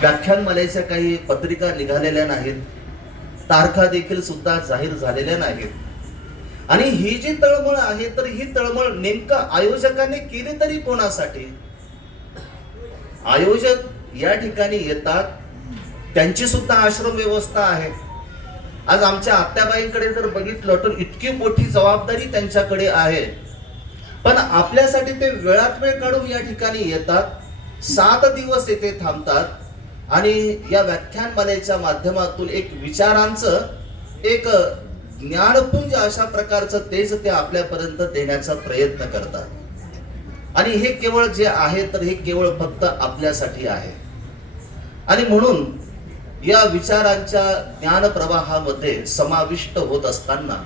व्याख्यानमालेच्या काही पत्रिका निघालेल्या नाहीत, तारखा देखील सुद्धा जाहीर झालेल्या नाहीत। आणि ही जी तळमळ आहे तर ही तळमळ नेमकं आयोजकांनी केली तरी कोणासाठी? आयोजक या ठिकाणी येतात, त्यांची सुद्धा आश्रम व्यवस्था आहे। आज आमच्या आत्याबाईंकडे जर बघितलं तर इतकी मोठी जबाबदारी त्यांच्याकडे आहे, पण आपल्यासाठी ते वेळात वेळ काढून या ठिकाणी येतात, 7 दिवस येथे थांबतात आणि या व्याख्यानमालेच्या माध्यमातून एक विचारांचं एक ज्ञानपुंज अशा प्रकारचं तेज ते आपल्यापर्यंत देण्याचा प्रयत्न करतात। आणि हे केवळ जे आहे तर हे केवळ फक्त आपल्यासाठी आहे। आणि म्हणून या विचारांच्या ज्ञानप्रवाहामध्ये समाविष्ट होत असताना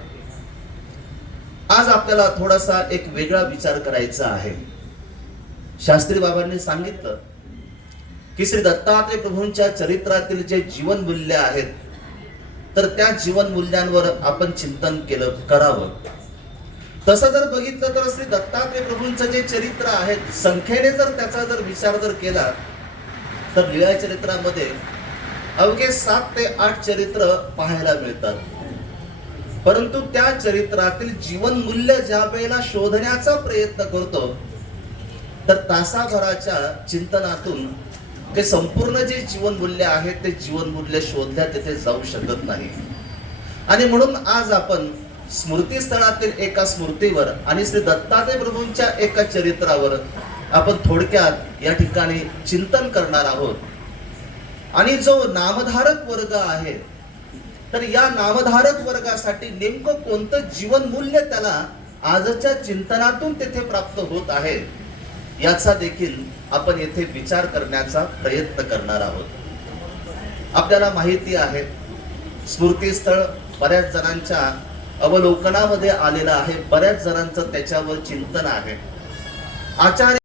आज आपल्याला थोडासा एक वेगळा विचार करायचा आहे। शास्त्री बाबांनी सांगितलं की श्री दत्तात्रय प्रभूंच्या चरित्रातील जे जीवन मूल्य आहेत तर त्या जीवन मूल्यांवर आपण चिंतन करावं। तसं जर बघितलं तर श्री दत्तात्रय प्रभूंचं जे चरित्र आहे, संख्येने जर त्याचा जर विचार जर केला तर लीळा चरित्रामध्ये अवघे 7 ते 8 चरित्र पाहायला मिळतात, परंतु त्या चरित्रातील जीवन मूल्य ज्या वेळेला शोधण्याचा प्रयत्न करतो तर तासाभराच्या चिंतनातून ते संपूर्ण जे जीवन मूल्य आहे ते जीवन मूल्य शोधल्या तिथे जाऊ शकत नाही। आणि म्हणून आज आपण स्मृतीस्थळातील एका स्मृतीवर आणि श्री दत्तात्रय प्रभूंच्या एका चरित्रावर आपण थोडक्यात या ठिकाणी चिंतन करणार आहोत। आणि जो नामधारक वर्ग आहे तर या नामधारक वर्गासाठी नेमकं कोणतं जीवन मूल्य त्याला आजच्या चिंतनातून तेथे प्राप्त होत आहे याचा देखील आपण येथे विचार करण्याचा प्रयत्न करणार आहोत। आपल्याला माहिती आहे स्मृतीस्थळ बऱ्याच जणांच्या अवलोकनामध्ये आलेलं आहे, बऱ्याच जणांचं त्याच्यावर चिंतन आहे। आचार्य